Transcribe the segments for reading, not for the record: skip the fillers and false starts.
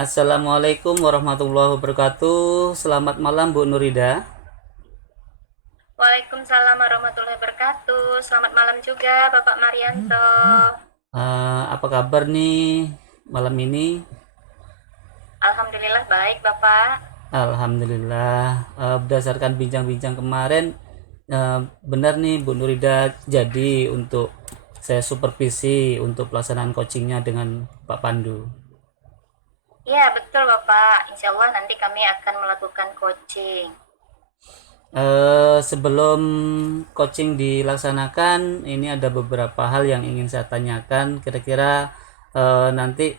Assalamualaikum warahmatullahi wabarakatuh. Selamat malam Bu Nurida. Waalaikumsalam warahmatullahi wabarakatuh. Selamat malam juga Bapak Marianto. Apa kabar nih malam ini? Alhamdulillah baik Bapak. Alhamdulillah. Berdasarkan bincang-bincang kemarin, benar nih Bu Nurida jadi untuk saya supervisi untuk pelaksanaan coachingnya dengan Pak Pandu. Ya betul Bapak. Insya Allah nanti kami akan melakukan coaching. Sebelum coaching dilaksanakan, ini ada beberapa hal yang ingin saya tanyakan. Kira-kira nanti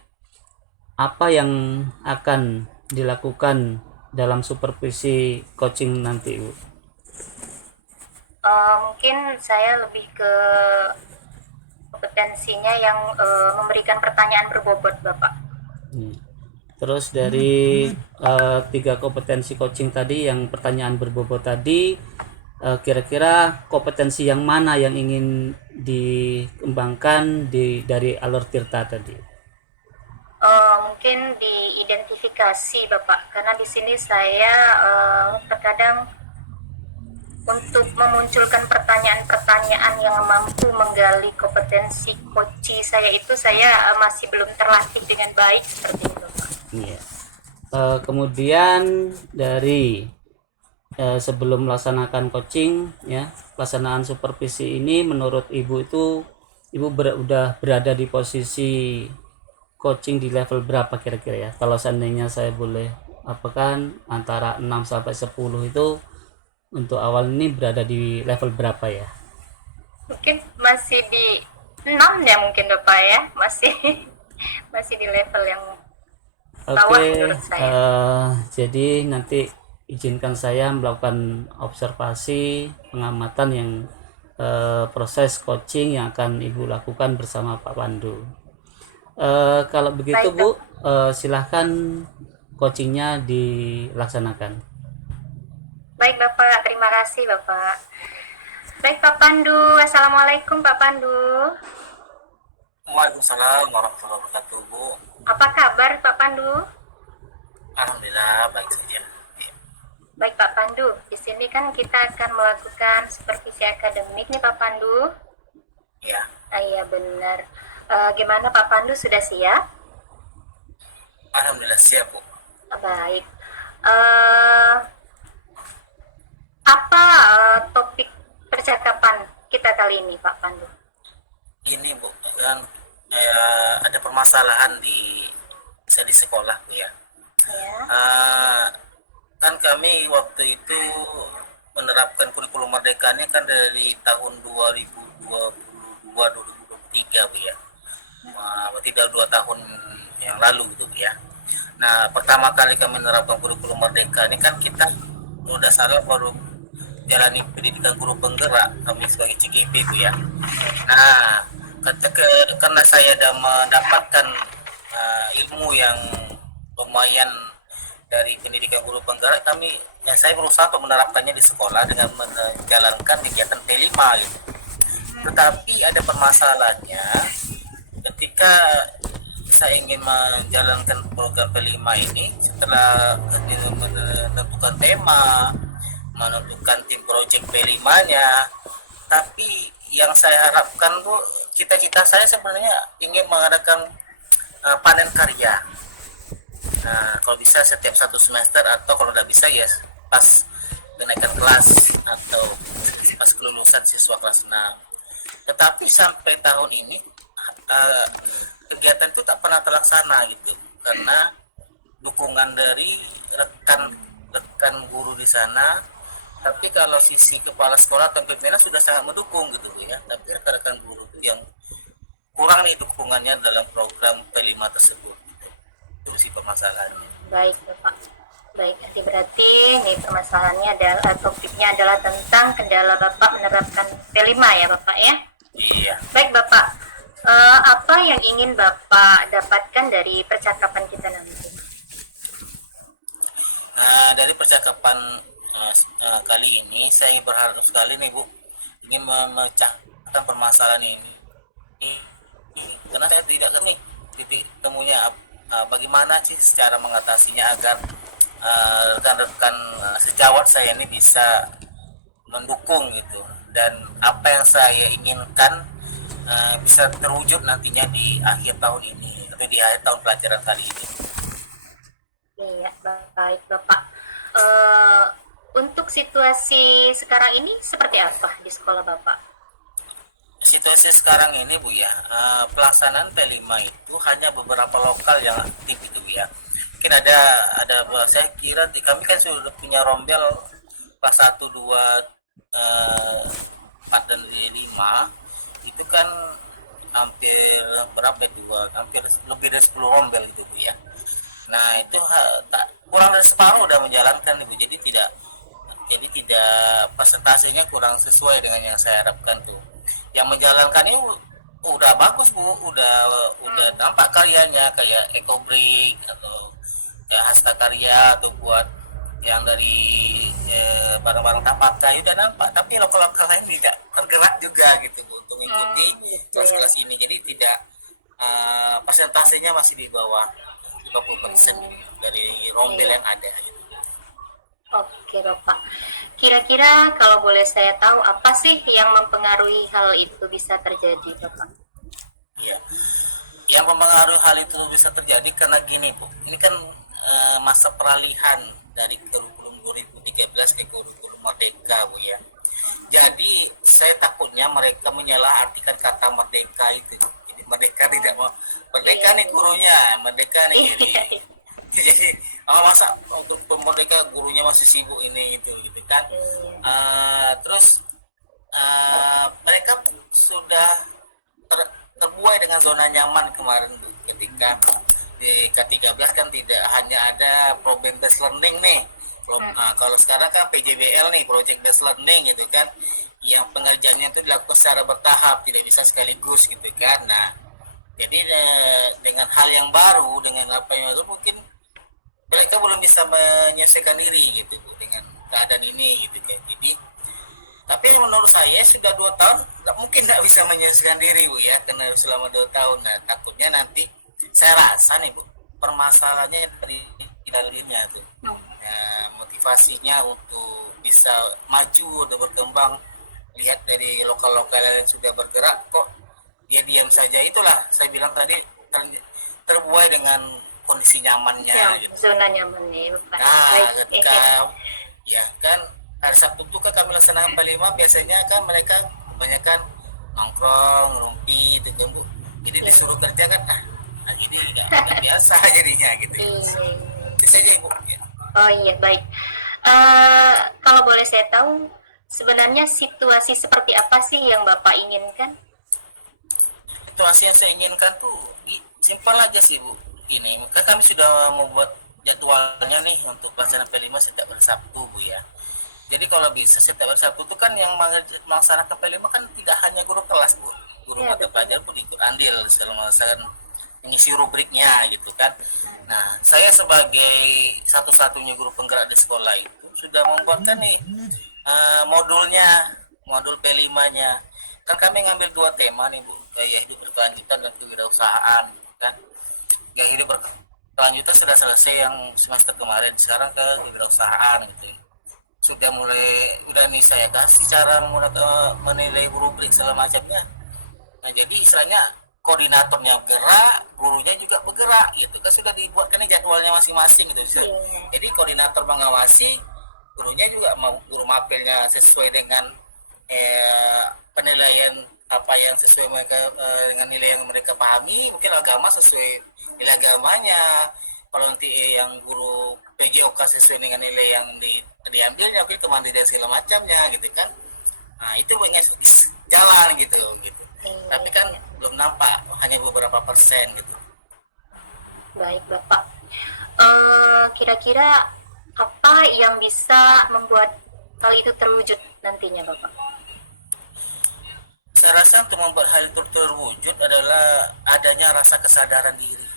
apa yang akan dilakukan dalam supervisi coaching nanti, Bu? Mungkin saya lebih ke kompetensinya yang memberikan pertanyaan berbobot Bapak. Hmm. Terus dari tiga kompetensi coaching tadi, yang pertanyaan berbobot tadi, kira-kira kompetensi yang mana yang ingin dikembangkan dari Alur Tirta tadi? Mungkin diidentifikasi Bapak, karena di sini saya terkadang untuk memunculkan pertanyaan-pertanyaan yang mampu menggali kompetensi coach saya itu saya masih belum terlatih dengan baik seperti itu Pak. Iya. Kemudian dari sebelum melaksanakan coaching, ya, pelaksanaan supervisi ini menurut Ibu itu Ibu udah berada di posisi coaching di level berapa kira-kira ya? Kalau seandainya saya boleh apakan antara 6 sampai 10 itu untuk awal ini berada di level berapa ya? Mungkin masih di 6 ya mungkin Bapak ya, masih masih di level yang bawah Oke, menurut saya. jadi nanti izinkan saya melakukan observasi pengamatan yang proses coaching yang akan Ibu lakukan bersama Pak Pandu. Kalau begitu Baik Bu, Bapak. silahkan coachingnya dilaksanakan. Baik Bapak, terima kasih Bapak. Baik Pak Pandu, Assalamualaikum Pak Pandu. Waalaikumsalam warahmatullahi wabarakatuh, Bu. Apa kabar Pak Pandu? Alhamdulillah baik saja. Ya. Baik Pak Pandu, di sini kan kita akan melakukan supervisi akademik nih Pak Pandu. Ya. Iya benar. Gimana Pak Pandu sudah siap? Alhamdulillah siap, Bu. Baik. Eh, apa topik percakapan kita kali ini Pak Pandu? Ini, Bu, kan ada permasalahan di saya di sekolah, Bu ya. Ya. Eh, kan kami waktu itu menerapkan kurikulum merdeka ini kan dari tahun 2022 2023, Bu ya. Berarti 2 tahun yang lalu gitu, Bu ya. Nah, pertama kali kami menerapkan kurikulum merdeka ini kan kita udah salah baru jalani pendidikan guru penggerak kami sebagai CGP, Bu ya. Nah, karena saya sudah mendapatkan ilmu yang lumayan dari pendidikan guru penggerak, saya berusaha untuk menerapkannya di sekolah dengan menjalankan kegiatan P5 gitu. Tetapi ada permasalahannya ketika saya ingin menjalankan program P5 ini, setelah menentukan tema, menentukan tim project P5-nya, tapi yang saya harapkan, Bu, cita-cita saya sebenarnya ingin mengadakan panen karya. Nah, kalau bisa setiap 1 semester, atau kalau tidak bisa ya pas kenaikan kelas atau pas kelulusan siswa kelas 6. Tetapi sampai tahun ini kegiatan itu tak pernah terlaksana gitu, karena dukungan dari rekan guru di sana. Tapi kalau sisi kepala sekolah atau pimpinan sudah sangat mendukung gitu ya, tapi rekan-rekan guru itu yang kurang nih dukungannya dalam program P5 tersebut gitu. Itu sih permasalahannya. Baik Bapak. Baik, berarti ini permasalahannya adalah topiknya adalah tentang kendala Bapak menerapkan P5 ya Bapak ya. Iya. Baik Bapak, apa yang ingin Bapak dapatkan dari percakapan kita nanti? Nah, dari percakapan kali ini saya berharap sekali nih, Bu, ingin memecahkan permasalahan ini. Karena saya tidak tahu nih titik temunya bagaimana sih cara mengatasinya agar rekan-rekan sejawat saya ini bisa mendukung gitu, dan apa yang saya inginkan bisa terwujud nantinya di akhir tahun ini atau di akhir tahun pelajaran kali ini. Iya, baik Bapak. Eh, untuk situasi sekarang ini seperti apa di sekolah Bapak? Situasi sekarang ini Bu ya, pelaksanaan P5 itu hanya beberapa lokal yang aktif itu Bu ya. Mungkin ada saya kira kami kan sudah punya rombel kelas 1, 2, 4 dan 5 itu kan hampir berapa itu, hampir lebih dari 10 rombel gitu Bu ya. Nah itu kurang dari separuh udah menjalankan Ibu, jadi tidak persentasenya kurang sesuai dengan yang saya harapkan tuh. Yang menjalankan ini udah bagus Bu, udah nampak karyanya kayak Ecobrik atau ya hasta karya atau buat yang dari barang-barang tak pakai udah nampak, tapi lokal-lokal lain tidak bergerak juga gitu Bu untuk mengikuti kelas-kelas ini, jadi tidak persentasenya masih di bawah 50% dari rombel yang ada gitu. Oke Bapak, kira-kira kalau boleh saya tahu apa sih yang mempengaruhi hal itu bisa terjadi Bapak? Ya, yang mempengaruhi hal itu bisa terjadi karena gini Bu, ini kan masa peralihan dari kurikulum 2013 ke kurikulum Merdeka Bu ya. Jadi saya takutnya mereka menyalahartikan kata merdeka itu. Jadi merdeka tidak mau, merdeka nih gurunya, merdeka nih jadi masa untuk merdeka gurunya masih sibuk ini itu gitu kan. Terus mereka sudah terbuai dengan zona nyaman kemarin Bu, ketika di K13 kan tidak hanya ada problem based learning nih. Kalau sekarang kan PJBL nih, project based learning gitu kan, yang pengerjaannya itu dilakukan secara bertahap, tidak bisa sekaligus gitu kan. Nah jadi dengan hal yang baru, dengan apa yang baru, mungkin mereka belum bisa menyelesaikan diri gitu dengan keadaan ini gitu kan. Jadi tapi menurut saya sudah 2 tahun mungkin nggak bisa menyelesaikan diri Bu ya, karena selama 2 tahun. Nah takutnya nanti saya rasa nih Bu, permasalahannya dari dalamnya tuh ya, motivasinya untuk bisa maju atau berkembang. Lihat dari lokal-lokal yang sudah bergerak kok dia diam saja, itulah saya bilang tadi terbuai dengan kondisi nyamannya Ya, gitu. zona nyaman nih Bapak. Nah ketika ya kan hari Sabtu itu kan kami laksanakan P5, biasanya kan mereka kebanyakan nongkrong, rumpi itu kan Bu, jadi disuruh kerja kan jadi nggak biasa jadinya gitu. Itu saja Bu ya. Oh iya baik. Kalau boleh saya tahu sebenarnya situasi seperti apa sih yang Bapak inginkan? Situasi yang saya inginkan tuh simpel aja sih Bu. Ini kan kami sudah membuat jadwalnya nih untuk pelaksanaan P5 setiap hari Sabtu Bu ya. Jadi kalau bisa setiap hari Sabtu itu kan yang melaksanakan P5 kan tidak hanya guru kelas Bu, guru mata pelajaran pun ikut andil selama mengisi rubriknya gitu kan. Nah saya sebagai satu-satunya guru penggerak di sekolah itu sudah membuatkan nih modul P5-nya. Kan kami ngambil 2 tema nih Bu, gaya hidup berkelanjutan dan kewirausahaan gitu kan. Gaya hidup berkelanjutan sudah selesai yang semester kemarin, sekarang ke kewirausahaan gitu. Sudah nih saya kasih cara menilai rubrik segala macamnya. Nah jadi istilahnya koordinatornya bergerak, gurunya juga bergerak gitu kan, sudah dibuatkan jadwalnya masing-masing gitu. Jadi koordinator mengawasi, gurunya juga guru mapelnya sesuai dengan penilaian apa yang sesuai mereka dengan nilai yang mereka pahami. Mungkin agama sesuai nilai agamanya, kalau nanti yang guru PJOK sesuai dengan nilai yang diambilnya, mungkin kemandirian segala macamnya gitu kan. Nah itu banyak jalan gitu. Tapi kan belum nampak, hanya beberapa persen gitu. Baik Bapak. Kira-kira apa yang bisa membuat hal itu terwujud nantinya Bapak? Saya rasa untuk membuat hal itu terwujud adalah adanya rasa kesadaran diri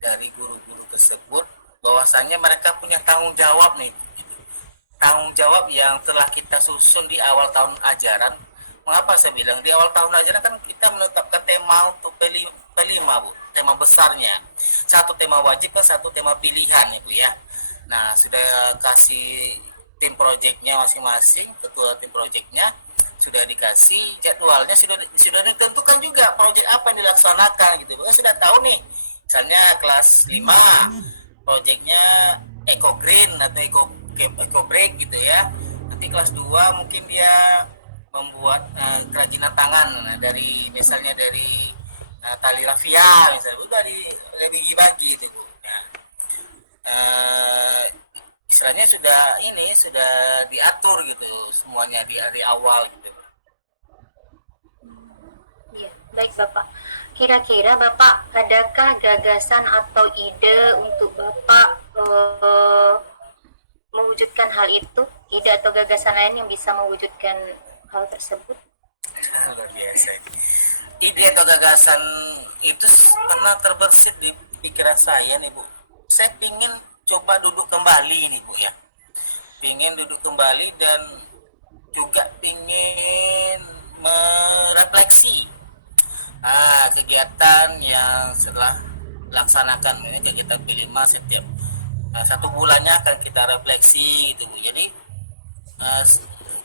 dari guru-guru tersebut, bahwasanya mereka punya tanggung jawab nih gitu. Tanggung jawab yang telah kita susun di awal tahun ajaran. Mengapa saya bilang di awal tahun ajaran kan kita menetapkan tema untuk P5 Bu, tema besarnya. Satu tema wajib dan satu tema pilihan Ibu ya. Nah, sudah kasih tim proyeknya masing-masing, ketua tim proyeknya sudah dikasih jadwalnya, sudah ditentukan juga proyek apa yang dilaksanakan gitu. Kan sudah tahu nih. Misalnya kelas 5 proyeknya eco green atau eco break gitu ya. Nanti kelas 2 mungkin dia membuat kerajinan tangan dari misalnya dari tali rafia misalnya udah dibagi gitu. Nah, istilahnya sudah diatur gitu semuanya di awal gitu. Iya, baik Bapak. Kira-kira Bapak adakah gagasan atau ide untuk Bapak mewujudkan hal itu? Ide atau gagasan lain yang bisa mewujudkan hal tersebut? Luar biasa. Ide atau gagasan itu pernah terbersit di pikiran saya nih Bu. Saya pingin coba duduk kembali nih Bu ya. Pingin duduk kembali dan juga pingin merefleksi kegiatan yang setelah laksanakan kegiatan P5 setiap 1 bulannya akan kita refleksi gitu Bu. Jadi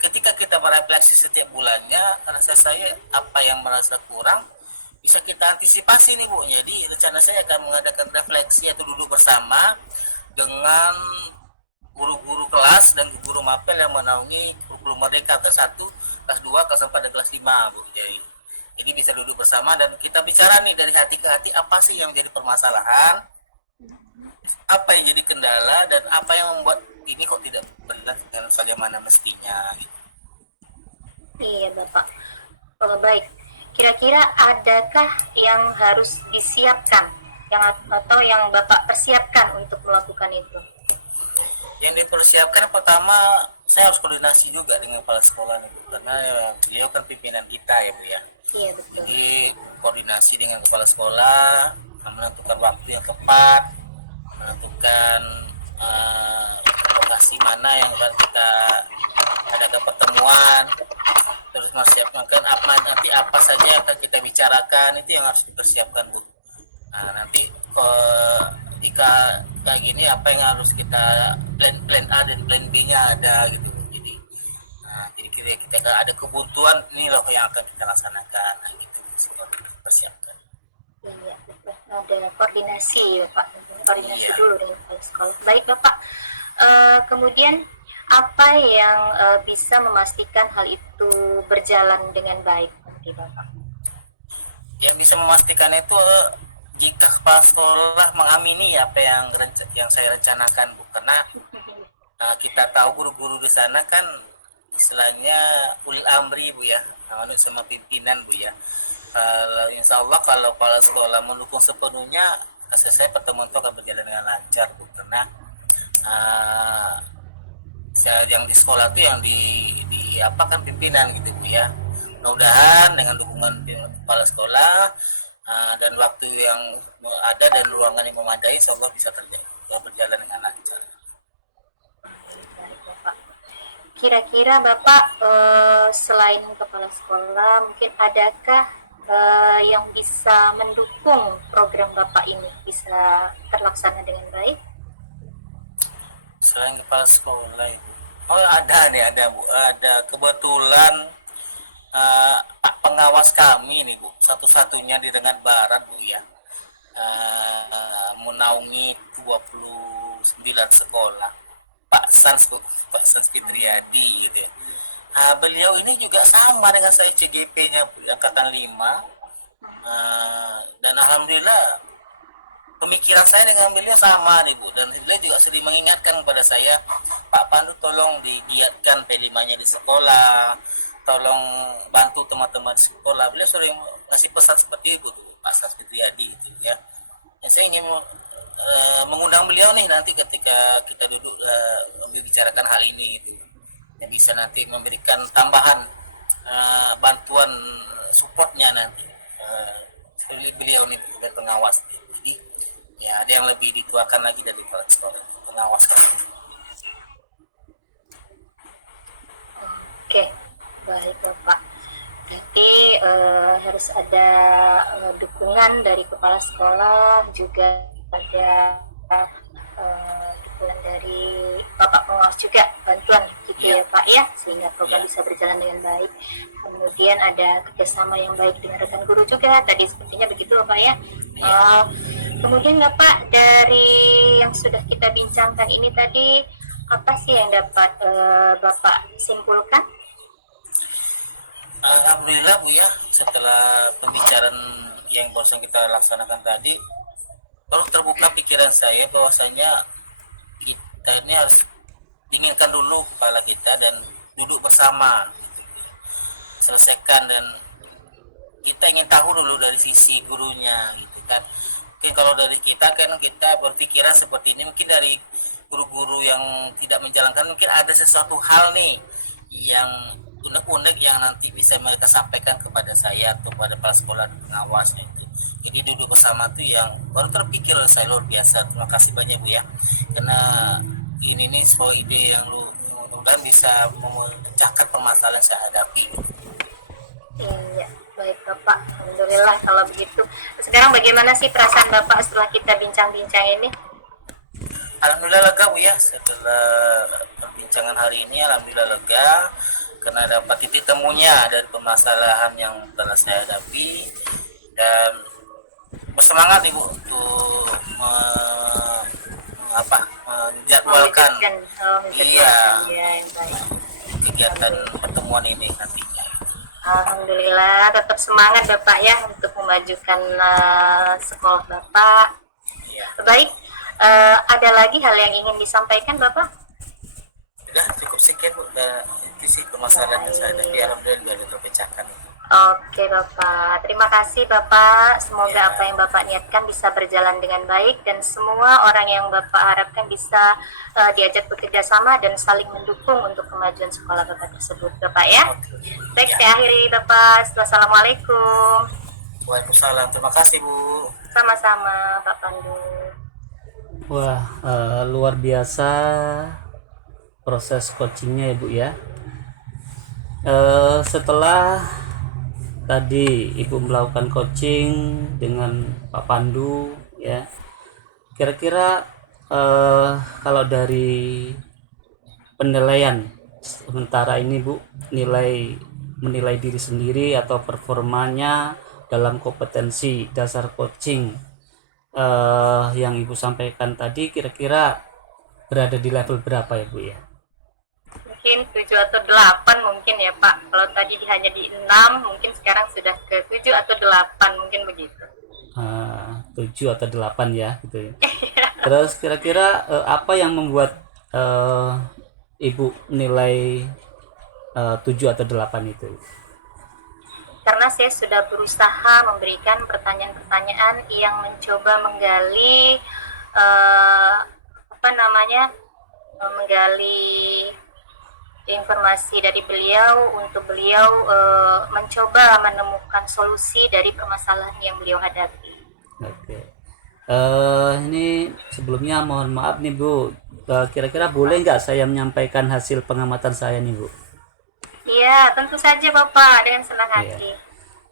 ketika kita merefleksi setiap bulannya, rasa saya apa yang merasa kurang bisa kita antisipasi nih Bu. Jadi rencana saya akan mengadakan refleksi atau duduk bersama dengan guru-guru kelas dan guru mapel yang menaungi kurikulum merdeka kelas 1, kelas 2, kelas 4 dan kelas 5 Bu. Jadi bisa duduk bersama dan kita bicara nih dari hati ke hati apa sih yang jadi permasalahan, apa yang jadi kendala dan apa yang membuat ini kok tidak benar dan bagaimana mestinya gitu. Iya Bapak. Baik. Kira-kira adakah yang harus disiapkan atau yang Bapak persiapkan untuk melakukan itu? Yang dipersiapkan pertama saya harus koordinasi juga dengan kepala sekolah nih, karena beliau kan pimpinan kita ya Bu ya. Iya betul. Jadi koordinasi dengan kepala sekolah, menentukan waktu yang tepat, menentukan lokasi mana yang akan kita adakan pertemuan, terus mempersiapkan apa saja yang akan kita bicarakan, itu yang harus dipersiapkan Bu. Nah, nanti jika kayak gini apa yang harus kita plan A dan plan B-nya ada gitu. Jadi kita ada kebutuhan ini loh yang akan kita laksanakan, nah, gitu persiapkan. Iya, betul. Ada koordinasi ya Pak, koordinasi Iya. dulu dengan kepala sekolah. Baik Bapak. Kemudian apa yang bisa memastikan hal itu berjalan dengan baik nanti Bapak? Yang bisa memastikan itu jika kepala sekolah mengamini apa yang saya rencanakan Bu, karena kita tahu guru-guru di sana kan istilahnya ulil amri Bu ya, manut sama pimpinan Bu ya. Insya Allah kalau kepala sekolah mendukung sepenuhnya, saya pertemuan itu akan berjalan dengan lancar Bu, karena yang di sekolah itu yang di apa kan pimpinan gitu Bu ya. Mudah-mudahan dengan dukungan kepala sekolah dan waktu yang ada dan ruangan yang memadai, insya Allah bisa berjalan dengan lancar. Kira-kira Bapak selain kepala sekolah mungkin adakah yang bisa mendukung program Bapak ini bisa terlaksana dengan baik? Selain kepala sekolah ada Bu, ada kebetulan Pak pengawas kami nih Bu, satu-satunya di Rengat Barat Bu ya, menaungi 29 sekolah, Pak Sans Fitriadi gitu ya. Beliau ini juga sama dengan saya CGP-nya angkatan 5, dan alhamdulillah pemikiran saya dengan beliau sama nih Bu, dan beliau juga sering mengingatkan kepada saya, Pak Pandu tolong digiatkan P5-nya di sekolah, tolong bantu teman-teman di sekolah. Beliau sering ngasih pesan seperti itu Pak Sans Fitriadi itu ya. Dan saya ingin mengundang beliau nih nanti ketika kita duduk membicarakan hal ini gitu, yang bisa nanti memberikan tambahan bantuan supportnya nanti beliau nih dan pengawas. Jadi ya ada yang lebih dituakan lagi dari kepala sekolah, pengawas kan. Oke, baik Bapak. Berarti berarti harus ada dukungan dari kepala sekolah, juga ada dukungan dari Bapak pengawas juga, bantuan gitu ya Pak ya, sehingga program bisa berjalan dengan baik. Kemudian ada kerjasama yang baik dengan rekan guru juga, tadi sepertinya begitu Bapak ya. Kemudian Bapak, dari yang sudah kita bincangkan ini tadi, apa sih yang dapat Bapak simpulkan? Alhamdulillah Bu ya, setelah pembicaraan yang barusan kita laksanakan tadi, baru terbuka pikiran saya bahwasanya kita ini harus dinginkan dulu kepala kita dan duduk bersama, selesaikan, dan kita ingin tahu dulu dari sisi gurunya gitu kan. Mungkin kalau dari kita kan kita berpikiran seperti ini, mungkin dari guru-guru yang tidak menjalankan mungkin ada sesuatu hal nih yang unek-unek yang nanti bisa mereka sampaikan kepada saya atau kepada kepala sekolah pengawasnya itu. Jadi duduk bersama itu yang baru terpikir oleh saya, luar biasa. Terima kasih banyak Bu ya, karena ini nih sebuah ide yang mudah-mudahan bisa memecahkan permasalahan saya hadapi. Iya, baik Bapak. Alhamdulillah kalau begitu. Sekarang bagaimana sih perasaan Bapak setelah kita bincang-bincang ini? Alhamdulillah lega Bu ya, setelah perbincangan hari ini alhamdulillah lega karena dapat titik temunya dari permasalahan yang telah saya hadapi, dan bersemangat Ibu untuk menjadwalkan kegiatan pertemuan ini nantinya. Alhamdulillah, tetap semangat Bapak ya untuk memajukan sekolah Bapak. Ya. Baik, ada lagi hal yang ingin disampaikan Bapak? Sudah cukup sekian Bu, itu sih permasalahan yang saya hadapi, alhamdulillah sudah terpecahkan. Oke Bapak, terima kasih Bapak. Semoga apa yang Bapak niatkan bisa berjalan dengan baik, dan semua orang yang Bapak harapkan bisa diajak bekerja sama dan saling mendukung untuk kemajuan sekolah Bapak tersebut Bapak ya. Baik, saya akhiri Bapak. Assalamualaikum. Waalaikumsalam, terima kasih Bu. Sama-sama Pak Pandu. Wah, luar biasa proses coachingnya ya Bu ya. Setelah tadi Ibu melakukan coaching dengan Pak Pandu ya, kira-kira kalau dari penilaian sementara ini Bu, menilai diri sendiri atau performanya dalam kompetensi dasar coaching yang Ibu sampaikan tadi, kira-kira berada di level berapa ya Bu ya? Mungkin 7 atau 8 mungkin ya Pak. Kalau tadi hanya di 6, mungkin sekarang sudah ke 7 atau 8 mungkin begitu. 7 atau 8 ya gitu ya. Terus kira-kira apa yang membuat Ibu nilai 7 atau 8 itu? Karena saya sudah berusaha memberikan pertanyaan-pertanyaan yang mencoba menggali menggali informasi dari beliau, untuk beliau mencoba menemukan solusi dari permasalahan yang beliau hadapi. Oke. Ini sebelumnya mohon maaf nih Bu, kira-kira boleh nggak saya menyampaikan hasil pengamatan saya nih Bu? Iya, tentu saja Bapak, dengan senang hati.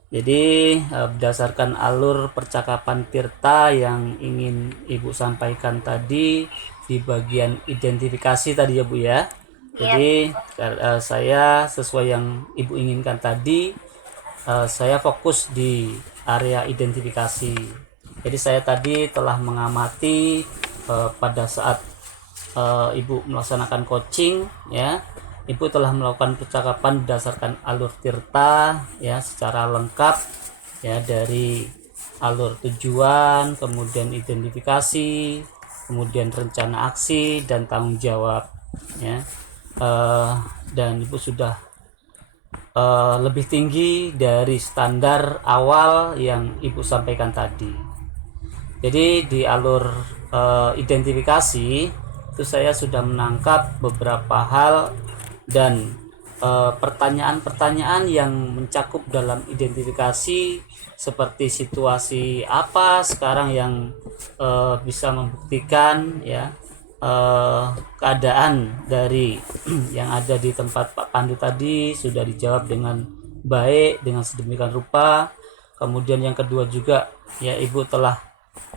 Jadi berdasarkan alur percakapan Tirta yang ingin Ibu sampaikan tadi di bagian identifikasi tadi ya Bu ya. Jadi saya sesuai yang Ibu inginkan tadi, saya fokus di area identifikasi. Jadi saya tadi telah mengamati pada saat Ibu melaksanakan coaching ya, Ibu telah melakukan percakapan berdasarkan alur Tirta ya secara lengkap ya, dari alur tujuan, kemudian identifikasi, kemudian rencana aksi dan tanggung jawab ya. Dan Ibu sudah lebih tinggi dari standar awal yang Ibu sampaikan tadi. Jadi di alur identifikasi itu saya sudah menangkap beberapa hal dan pertanyaan-pertanyaan yang mencakup dalam identifikasi, seperti situasi apa sekarang yang bisa membuktikan ya keadaan dari yang ada di tempat Pak Pandu tadi sudah dijawab dengan baik dengan sedemikian rupa. Kemudian yang kedua juga ya, Ibu telah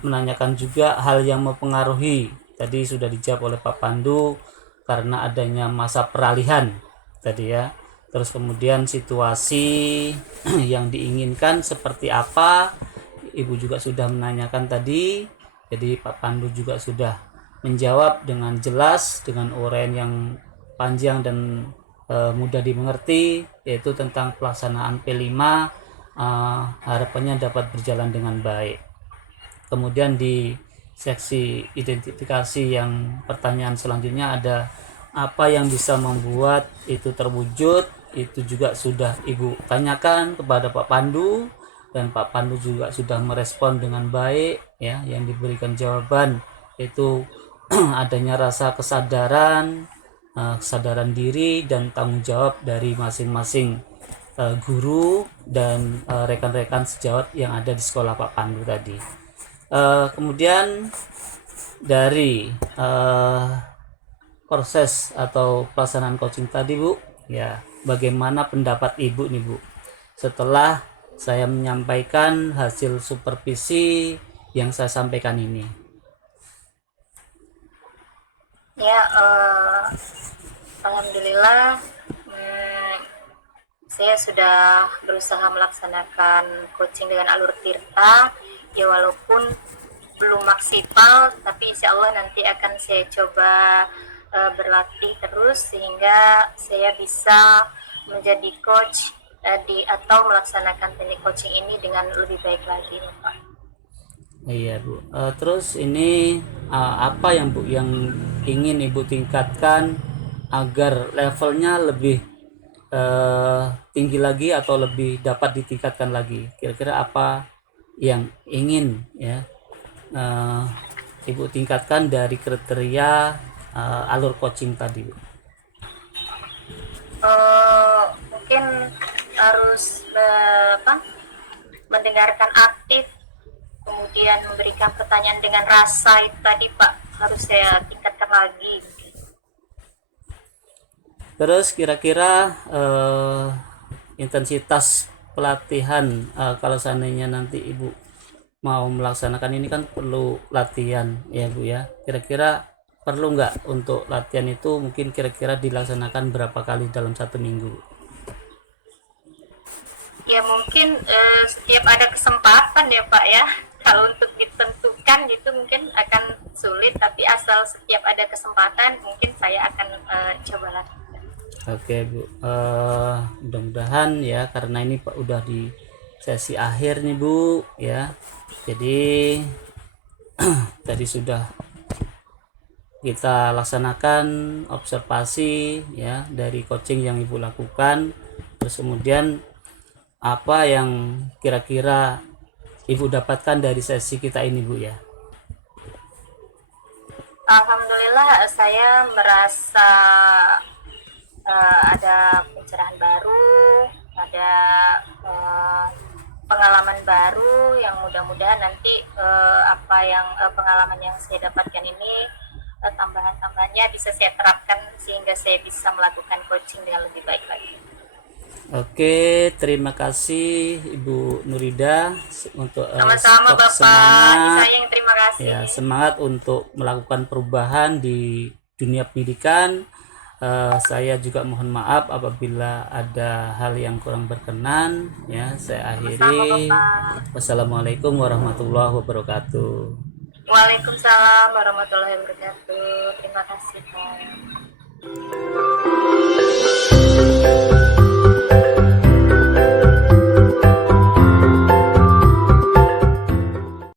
menanyakan juga hal yang mempengaruhi, tadi sudah dijawab oleh Pak Pandu, karena adanya masa peralihan tadi ya. Terus kemudian situasi yang diinginkan seperti apa, Ibu juga sudah menanyakan tadi. Jadi Pak Pandu juga sudah menjawab dengan jelas, dengan uraian yang panjang dan mudah dimengerti, yaitu tentang pelaksanaan P5. Harapannya dapat berjalan dengan baik. Kemudian di seksi identifikasi yang pertanyaan selanjutnya ada apa yang bisa membuat itu terwujud, itu juga sudah Ibu tanyakan kepada Pak Pandu, dan Pak Pandu juga sudah merespon dengan baik ya. Yang diberikan jawaban itu adanya rasa kesadaran diri dan tanggung jawab dari masing-masing guru dan rekan-rekan sejawat yang ada di sekolah Pak Pandu tadi. Kemudian dari proses atau pelaksanaan coaching tadi, Bu, ya, bagaimana pendapat Ibu nih, Bu, setelah saya menyampaikan hasil supervisi yang saya sampaikan ini? Ya, alhamdulillah, saya sudah berusaha melaksanakan coaching dengan alur Tirta, ya walaupun belum maksimal, tapi insya Allah nanti akan saya coba berlatih terus sehingga saya bisa menjadi coach atau melaksanakan teknik coaching ini dengan lebih baik lagi, Pak. Iya, Bu. Terus ini apa yang Bu yang ingin Ibu tingkatkan agar levelnya lebih tinggi lagi atau lebih dapat ditingkatkan lagi? Kira-kira apa yang ingin ya Ibu tingkatkan dari kriteria alur coaching tadi, Bu? Mungkin harus mendengarkan aktif, kemudian memberikan pertanyaan dengan rasa, itu tadi Pak harus saya tingkatkan lagi. Terus kira-kira intensitas pelatihan, kalau seandainya nanti Ibu mau melaksanakan ini kan perlu latihan ya, Bu ya. Kira-kira perlu nggak untuk latihan itu mungkin kira-kira dilaksanakan berapa kali dalam 1 minggu? Ya mungkin setiap ada kesempatan ya Pak ya. Kalau untuk ditentukan gitu mungkin akan sulit, tapi asal setiap ada kesempatan mungkin saya akan coba lakukan. Oke, Bu, mudah-mudahan ya, karena ini Pak udah di sesi akhir nih, Bu ya. Jadi tadi sudah kita laksanakan observasi ya dari coaching yang Ibu lakukan. Terus kemudian apa yang kira-kira Ibu dapatkan dari sesi kita ini, Bu ya? Alhamdulillah saya merasa ada pencerahan baru, ada pengalaman baru yang mudah-mudahan nanti pengalaman yang saya dapatkan ini tambahan-tambahannya bisa saya terapkan sehingga saya bisa melakukan coaching dengan lebih baik lagi. Oke, terima kasih Ibu Nurida untuk sama-sama Bapak semangat. Saya yang terima kasih. Ya, semangat untuk melakukan perubahan di dunia pendidikan. Saya juga mohon maaf apabila ada hal yang kurang berkenan ya. Saya akhiri. Wassalamualaikum warahmatullahi wabarakatuh. Waalaikumsalam warahmatullahi wabarakatuh. Terima kasih Pak.